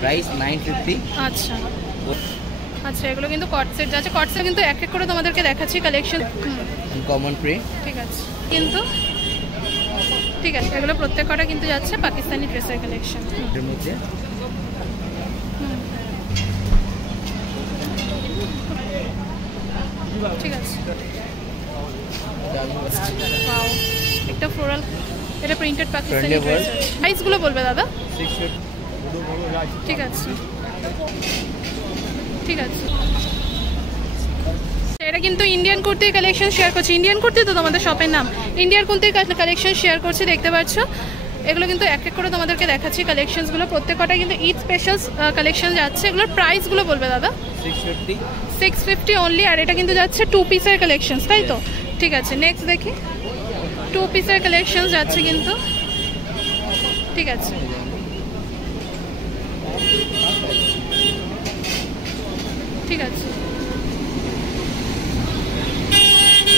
Price 950। আচ্ছা আচ্ছা, এগুলো কিন্তু কট সেট যাচ্ছে। কট সেট কিন্তু এক এক করে তোমাদেরকে দেখাচ্ছি কালেকশন। কমন প্রিন্ট, ঠিক আছে কিন্তু ঠিক আছে, এগুলো প্রত্যেক কটা কিন্তু যাচ্ছে পাকিস্তানি ড্রেসের কালেকশন এর মধ্যে। ঠিক আছে, ওয়াও, একটা ফ্লোরাল, এটা প্রিন্টেড পাকিস্তানি ড্রেস। প্রাইসগুলো বলবে দাদা? 650। ঠিক আছে ঠিক আছে। এটা কিন্তু ইন্ডিয়ান কুর্তির কালেকশন শেয়ার করছি। ইন্ডিয়ান কুর্তি তো তোমাদের শপের নাম। ইন্ডিয়ান কুর্তির কালেকশন শেয়ার করছি, দেখতে পাচ্ছ। এগুলো কিন্তু এক এক করে তোমাদেরকে দেখাচ্ছি কালেকশনসগুলো। প্রত্যেক কটা কিন্তু ঈদ স্পেশাল কালেকশন যাচ্ছে। এগুলোর প্রাইসগুলো বলবে দাদা? 650 অনলি। আর এটা কিন্তু যাচ্ছে 2 পিসের কালেকশন, তাই তো? ঠিক আছে, নেক্সট দেখি। 2 পিসের কালেকশন যাচ্ছে কিন্তু। ঠিক আছে, ঠিক আছে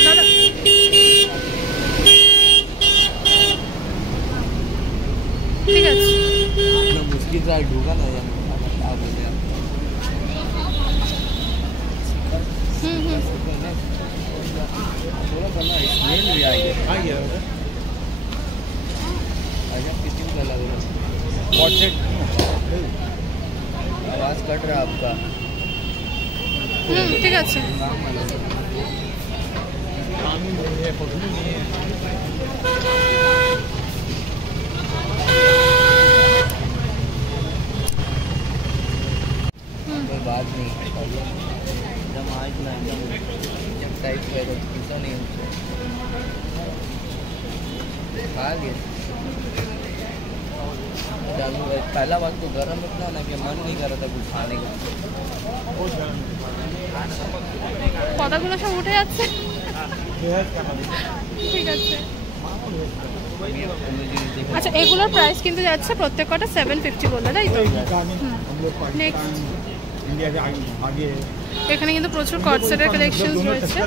দাদা। ঠিক আছে, मुश्किल से ढूंढा ना जाने क्या बोले आप। थोड़ा करना स्मेल भी आ गया। अच्छा कितनी का लग रहा है? कॉर्सेट आवाज कट रहा है आपका। ঠিক আছে। कोई बात नहीं, एकदम आज ना एकदम टाइप का ऐसा नहीं होता। खा गए चालू है। पहला बात तो गर्म इतना ना कि मन नहीं कर रहा था कुछ खाने का। কথাগুলো সব উঠে যাচ্ছে। ঠিক আছে, আচ্ছা এগুলোর প্রাইস কিন্তু যাচ্ছে প্রত্যেক কটা 750 বললে, তাই তো? নেক্সট, এখানে কিন্তু প্রচুর কট সেটের কালেকশন রয়েছে।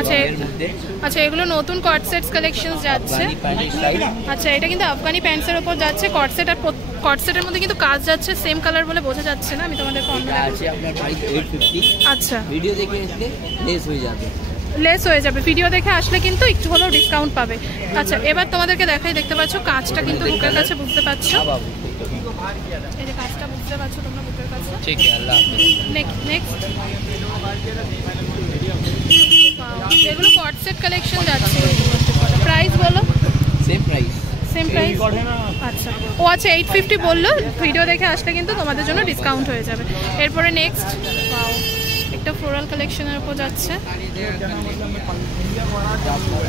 আচ্ছা আচ্ছা, এগুলো নতুন কট সেটস কালেকশন যাচ্ছে। আচ্ছা, এটা কিন্তু আফগানি প্যান্টসের উপর যাচ্ছে কট সেট। আর কট সেটের মধ্যে কিন্তু কাজ যাচ্ছে, সেম কালার বলে বোঝা যাচ্ছে না। আমি তোমাদেরকে অন্য আছে আপনার প্রাইস 850। আচ্ছা, ভিডিও দেখে আসলে লেস হয়ে যাবে। লেস হয়ে যাবে, ভিডিও দেখে আসলে কিন্তু একটু হলেও ডিসকাউন্ট পাবে। আচ্ছা, এবার তোমাদেরকে দেখাই। দেখতে পাচ্ছ কাজটা কিন্তু বুকের কাছে, বুঝতে পারছো? এই যে কাজটা বুঝতে পারছো তোমরা বুকের কাছে। ঠিক আছে, আল্লাহ নেক্সট, এগুলো কট সেট কালেকশন যাচ্ছে। প্রাইস বলো? Same price. Same price. আচ্ছা, ও আচ্ছা 850 বললো। ভিডিও দেখে আসলে কিন্তু তোমাদের জন্য ডিসকাউন্ট হয়ে যাবে। এরপরে নেক্সট, একটা ফ্লোরাল কালেকশনের উপর যাচ্ছে।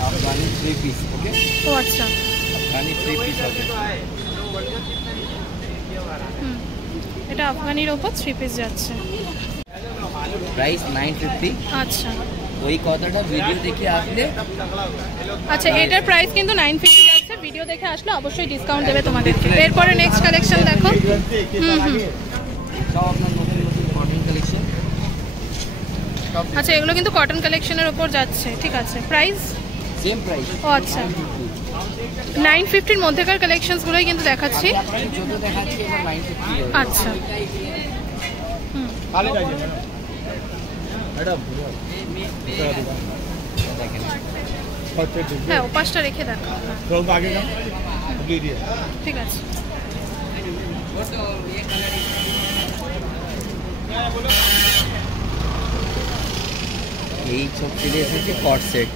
আফগানি 3 পিস। ওকে, ও আচ্ছা, আফগানি 3 পিস হবে। এটা আফগানির ওপর 3 পিস যাচ্ছে। প্রাইস 950। আচ্ছা, ওই কথাটা ভিডিও দেখে আসলে। আচ্ছা এটার প্রাইস কিন্তু 950 যাচ্ছে। ভিডিও দেখে আসলে অবশ্যই ডিসকাউন্ট দেবে তোমাদেরকে। এরপরে নেক্সট কালেকশন দেখো। সব আপনার নতুন নতুন কটন কালেকশন। আচ্ছা, এগুলো কিন্তু কটন কালেকশনের উপর যাচ্ছে। ঠিক আছে, প্রাইস সেম প্রাইস। ও আচ্ছা, 950 মধ্যেকার কালেকশনসগুলোই কিন্তু দেখাচ্ছি। যত দেখাচ্ছি এবার 950। আচ্ছা, হ্যাঁ ওপাশটা রেখে দেখো। ঠিক আছে, এই সব চলে এসেছে কট সেট।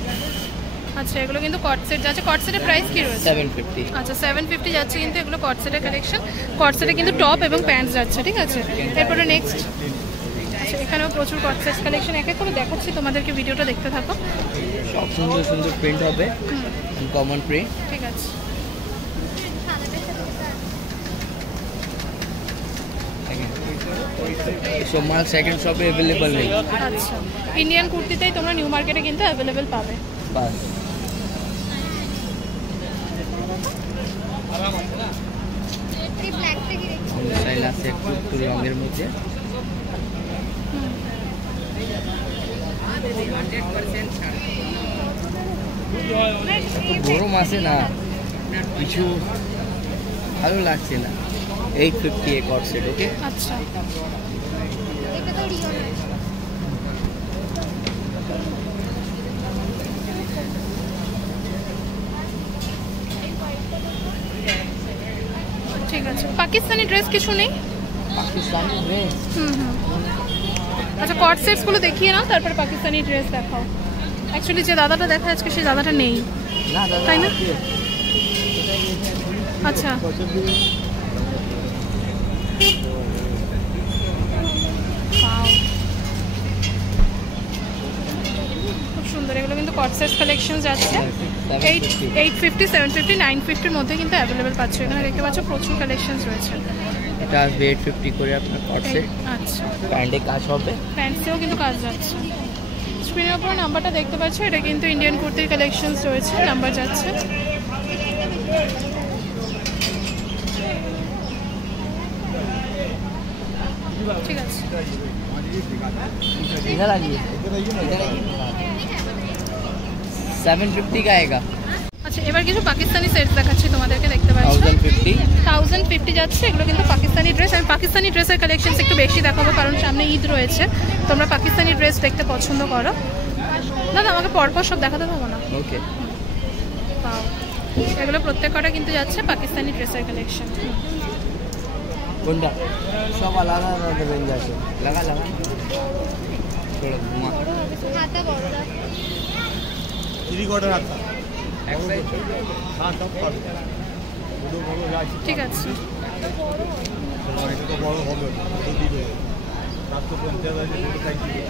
আচ্ছা এগুলো কিন্তু কট সেট যাচ্ছে। কট সেটের প্রাইস কি রয়েছে? 750। আচ্ছা 750 যাচ্ছে কিন্তু এগুলো কট সেটের কালেকশন। কট সেটে কিন্তু টপ এবং প্যান্টস যাচ্ছে। ঠিক আছে, এরপরে নেক্সট। আচ্ছা এখানেও প্রচুর কট সেট কালেকশন এক এক করে দেখাচ্ছি তোমাদেরকে, ভিডিওটা দেখতে থাকো। সব সুন্দর সুন্দর প্রিন্ট হবে, কমন প্রিন্ট। ঠিক আছে, সব মাল সেকেন্ড শপে अवेलेबल নেই। আচ্ছা ইন্ডিয়ান কুর্তিতেই তোমরা নিউ মার্কেটে কিন্তু अवेलेबल পাবে। বাস স্টাইল আছে একটু রঙের মধ্যে। 100% গরম আসে না, কিছু ভালো লাগছে না। 850 এ কট সেট। ওকে, আচ্ছা ঠিক আছে। পাকিস্তানি ড্রেস কিছু নেই? পাকিস্তানি ড্রেস, আচ্ছা কট সেটসগুলো দেখিয়ে নাও, তারপরে পাকিস্তানি ড্রেস দেখাও। অ্যাকচুয়ালি যে দাদাটা দেখা আজকে সেই দাদাটা নেই, না দাদা তাই না? আছে। আচ্ছা Wow. খুব সুন্দর, এগুলো কিন্তু কট সেট কালেকশন যাচ্ছে 850, 750, 950 মধ্যে কিন্তু অ্যাভেলেবেল পাচ্ছ। এখানে দেখতে পাচ্ছ প্রচুর কালেকশন রয়েছে। এটা আসবে 850 করে আপনার কট সেট। আচ্ছা প্যান্টে কাজ হবে, প্যান্টসেও কিন্তু কাজ যাচ্ছে। স্ক্রিনের উপর নাম্বারটা দেখতে পাচ্ছ, এটা কিন্তু ইন্ডিয়ান কুর্তির কালেকশন রয়েছে, নাম্বার যাচ্ছে। ঠিক আছে इधर आइए, इधर आइए। 750 का आएगा। আচ্ছা এবার কিছু পাকিস্তানি সেট দেখাচ্ছি তোমাদেরকে, দেখতে পাচ্ছ 1050 1050 যাচ্ছে। এগুলো কিন্তু পাকিস্তানি ড্রেস। আমি পাকিস্তানি ড্রেসের কালেকশন একটু বেশি দেখাবো, কারণ সামনে ঈদ রয়েছে, তোমরা পাকিস্তানি ড্রেস দেখতে পছন্দ করো। দাদা আমাকে পরপর সব দেখাতে পাবো না? ওকে, পাও, এগুলো প্রত্যেকটা কিন্তু যাচ্ছে পাকিস্তানি ড্রেসের কালেকশন। কোনটা সব আলাদা আলাদা রেঞ্জ আছে। লাগা লাগা थोड़ा घुमा हाथा बड़ा थ्री क्वार्टर आता एक साइड हां सब कर দুটো বড় রাখি ঠিক আছে তোমার এটা তো বড় হবে তো দিবে 750 আছে দুটো সাইজ দিবে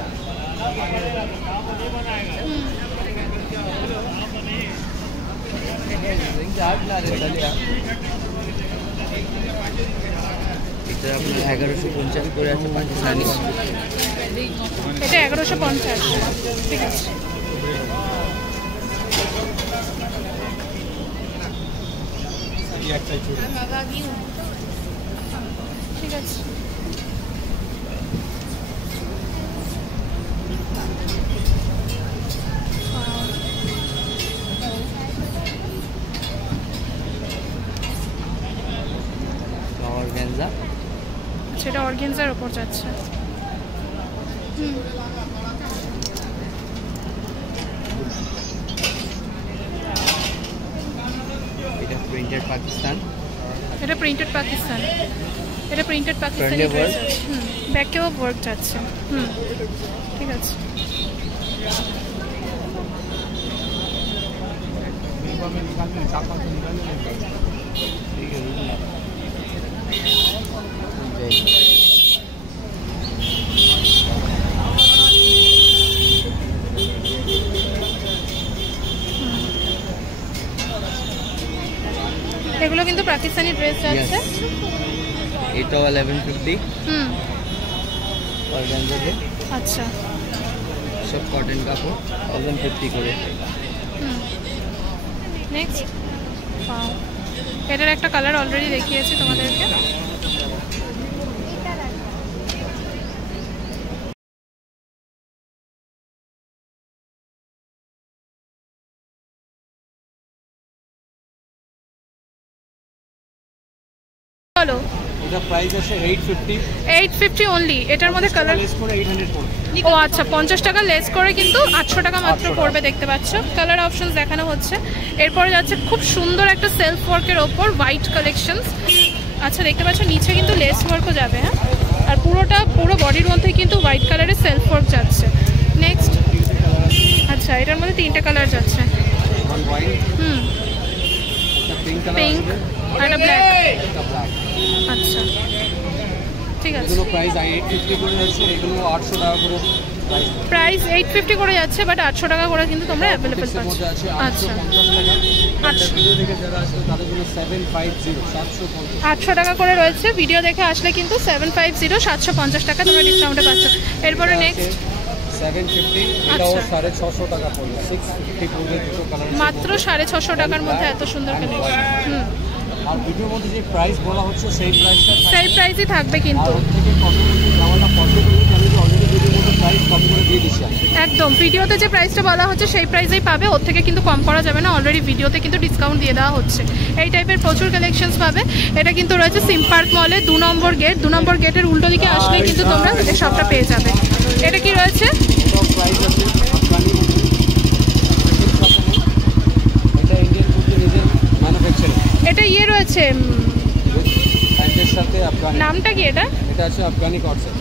রেঞ্জ আট না রে চলে यार এটা আপনার 1150 করে আছে পাকিস্তানি। এটা 1150। ঠিক আছে এক সাইজ ছোট ঠিক আছে অর্গানজা, সেটা অর্গানজার উপর যাচ্ছে। এটা প্রিন্টেড পাকিস্তান, এটা প্রিন্টেড পাকিস্তান, এটা প্রিন্টেড পাকিস্তানি ড্রেস আছে। ব্যাকেও ওয়ার্ক যাচ্ছে। ঠিক আছে में निकाल के 4-5 निकाल लेंगे ठीक है रुकना এগুলো কিন্তু পাকিস্তানি ড্রেস আছে। এটা 1150 অর্গানজা তে। আচ্ছা সব কটন কাপড় 1150 করে। নেক্সট ওয়াও, এটার একটা কালার অলরেডি দেখিয়েছি তোমাদেরকে। চলো এটা প্রাইস আছে 850 অনলি। এটার মধ্যে কালার লেস করে 800 পড়বে। ও আচ্ছা 50 টাকা লেস করে কিন্তু 800 টাকা মাত্র পড়বে। দেখতে পাচ্ছ কালার অপশনস দেখানো হচ্ছে। এরপরে যাচ্ছে খুব সুন্দর একটা সেলফ ওয়ার্কের ওপর হোয়াইট কালেকশনস। আচ্ছা দেখতে পাচ্ছ নিচে কিন্তু লেস ওয়ার্কও যাবে। হ্যাঁ আর পুরো বডির মধ্যে কিন্তু হোয়াইট কালারের সেলফ ওয়ার্ক যাচ্ছে। নেক্সট আচ্ছা এটার মধ্যে 3টে কালার যাচ্ছে। ওয়ান হোয়াইট একটা পিঙ্ক কালার পিঙ্ক আর একটা ব্ল্যাক। একটা ব্ল্যাক। আচ্ছা ঠিক আছে এগুলো প্রাইস 850 করে যাচ্ছে, এগুলো 800 টাকা করে প্রাইস 850 করে যাচ্ছে, বাট 800 টাকা করে কিন্তু তোমরা অ্যাভেলেবল পাচ্ছ। মধ্যে আছে আচ্ছা 850 টাকা। 800 ভিডিও দেখে যারা আসবে তাদের জন্য 750 800 টাকা করে রয়েছে। ভিডিও দেখে আসলে কিন্তু 750 750 টাকা তোমরা ডিসকাউন্টে পাচ্ছ। এরপরে নেক্সট 750 এটাও 650 টাকা পড়বে। 650 পড়বে দুটো কালার মাত্র 650 টাকার মধ্যে এত সুন্দর কালেকশন। আর ভিডিওর মধ্যে যে প্রাইস বলা হচ্ছে সেই প্রাইসটা সেই প্রাইসই থাকবে কিন্তু। আর থেকে কত জামাটা পছন্দ করি আমি তো অলরেডি ভিডিওর মধ্যে প্রাইস কম করে দিয়ে দিচ্ছি। একদম ভিডিওতে যে প্রাইসটা বলা হচ্ছে সেই প্রাইসেই পাবে, ওর থেকে কিন্তু কম করা যাবে না। অলরেডি ভিডিওতে কিন্তু ডিসকাউন্ট দিয়ে দেওয়া হচ্ছে। এই টাইপের প্রচুর কালেকশনস পাবে। এটা কিন্তু রয়েছে সিম পার্ক মলে 2 নম্বর গেট। 2 নম্বর গেটের উল্টো দিকে আসলেই কিন্তু তোমরা এই শপটা পেয়ে যাবে। এটা কি রয়েছে? প্রাইস আছে আফগানি, এটা ইন্ডিয়ান কুর্তি নিজের ম্যানুফ্যাকচারিং। এটা ইয়ে রয়েছে প্যান্টের সাথে আফগানি। নামটা কি এটা? এটা আছে আফগানি কট সেট।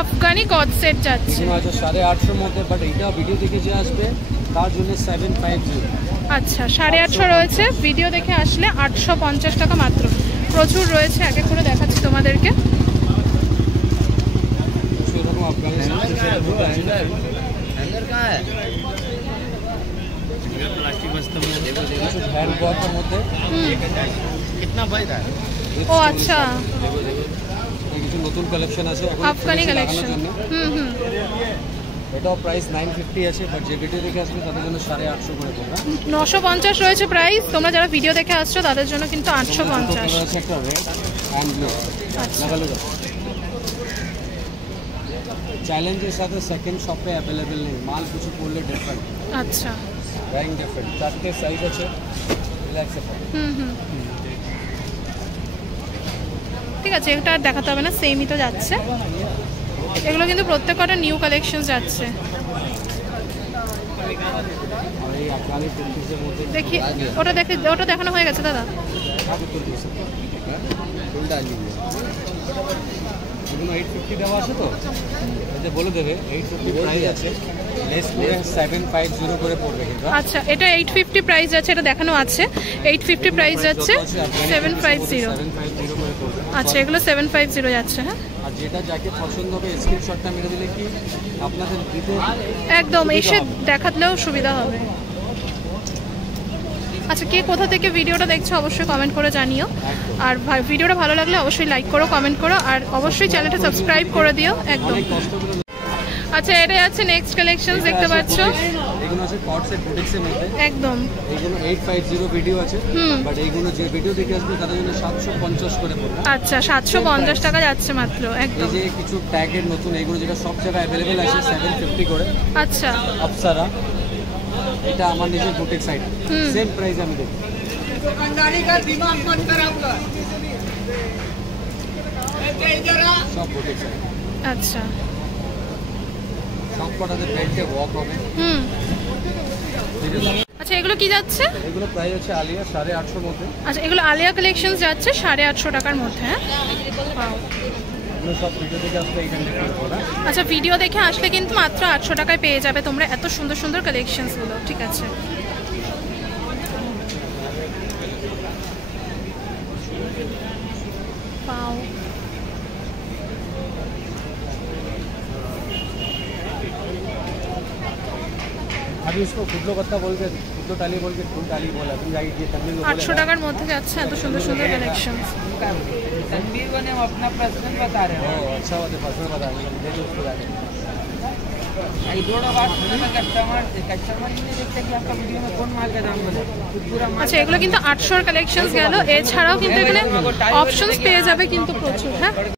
আফগানি কট সেট যাচ্ছে। এগুলো আছে 850 মধ্যে, বাট এইটা ভিডিও দেখে যে আসবে তার জন্য 750। আচ্ছা 850 রয়েছে, ভিডিও দেখে আসলে 850 টাকা মাত্র। প্রচুর রয়েছে, এক এক করে দেখাচ্ছি তোমাদেরকে। সেরকম আফগানি হ্যাঙ্গার कहाँ है? प्लास्टिक बस्ता में देखो हैंड वर्कर মধ্যে कितना भाई था? ও আচ্ছা, কিছু নতুন কালেকশন আছে এখন আফগানি কালেকশন। এটাও প্রাইস 950 আছে, বাট যে ভিডিও দেখে আসবে তাদের জন্য 850 করে পড়বে। 950 রয়েছে প্রাইস। তোমরা যারা ভিডিও দেখে আসছো তাদের জন্য কিন্তু 850। আছে একটা রেড অ্যান্ড ব্লু। আচ্ছা চ্যালেঞ্জের সাথে সেকেন্ড শপে অ্যাভেলেবেল নেই, মাল কিছু করলে ডিফারেন্ট। আচ্ছা ড্রাইং ডিফারেন্ট। চারটে সাইজ আছে, রিল্যাক্সে ঠিক আছে, এটা আর দেখাতে হবে না, সেমই তো যাচ্ছে। এগুলো কিন্তু প্রত্যেকটা নিউ কালেকশন যাচ্ছে। আর এই আফগানি কুর্তিজের মধ্যে দেখি ওটা দেখানো হয়ে গেছে দাদা। এগুলো 850 দেওয়া আছে তো, এটা বলে দেবে 850 প্রাইস আছে, লেস করে 750 করে পড়বে কিন্তু। আচ্ছা এটা 850 প্রাইস আছে, এটা দেখানো আছে 850 প্রাইস যাচ্ছে 750 করে পড়বে। আচ্ছা এগুলো 750 যাচ্ছে। হ্যাঁ আর যেটা যাকে পছন্দ হবে স্ক্রিনশটটা মেরে দিলে কি আপনাদের দিতে একদম এসে দেখালেও সুবিধা হবে। আচ্ছা কে কোথা থেকে ভিডিওটা দেখছো অবশ্যই কমেন্ট করে জানিও। আর ভিডিওটা ভালো লাগলে অবশ্যই লাইক করো, কমেন্ট করো, আর অবশ্যই চ্যানেলটা সাবস্ক্রাইব করে দিও একদম। আচ্ছা এটা যাচ্ছে নেক্সট কালেকশনস, দেখতে পাচ্ছো এগুলো আছে কট সেট বুটিক্সের মধ্যে একদম। এইগুলো 850 ভিডিও আছে, বাট এইগুলো যে ভিডিও দেখে আসবে তাদের জন্য 750 করে পড়বে। আচ্ছা 750 টাকা যাচ্ছে মাত্র একদম। এই যে কিছু ট্যাগের নতুন এইগুলো যেটা সব জায়গায় অ্যাভেলেবেল আছে 750 করে। আচ্ছা আপসারা, এটা আমার নিজের বুটিক সাইট, সেম প্রাইস আমি দেব। दुकानदारी का दिमाग मत खराब कर। সব বুটিক সাইট। আচ্ছা সব কটাতে বেল্টে ওয়াক হবে। আচ্ছা এগুলো কি যাচ্ছে? এগুলো প্রাইস হচ্ছে আলিয়া 850 মধ্যে। আচ্ছা এগুলো আলিয়া কালেকশন যাচ্ছে 850 টাকার মধ্যে। হ্যাঁ এগুলো সব ভিডিও দেখে আসলে এইখান থেকে পড়া। আচ্ছা ভিডিও দেখে আসলে কিন্তু মাত্র 800 টাকায় পেয়ে যাবে তোমরা এত সুন্দর সুন্দর কালেকশনসগুলো। ঠিক আছে পাও। अभी इसको खुदलो कत्ता बोल के खुदलो टाली बोल के फुल टाली बोला, तुम जाइए ये तमिल में 800 টাকার মধ্যে যাচ্ছে এত সুন্দর সুন্দর কালেকশনস। तनवीर को हम अपना पर्सनल बता रहे हैं। ओ अच्छा बात है, पर्सनल बता रहे हैं, देखो उसको जाके आई दोनों बात में कस्टमर ही नहीं देखते कि आपका वीडियो में कौन माल का दाम बोले, पूरा माल। আচ্ছা এগুলো কিন্তু 800 এর কালেকশনস গেল। এছাড়াও কিন্তু এখানে অপশনস পেয়ে যাবে কিন্তু প্রচুর। হ্যাঁ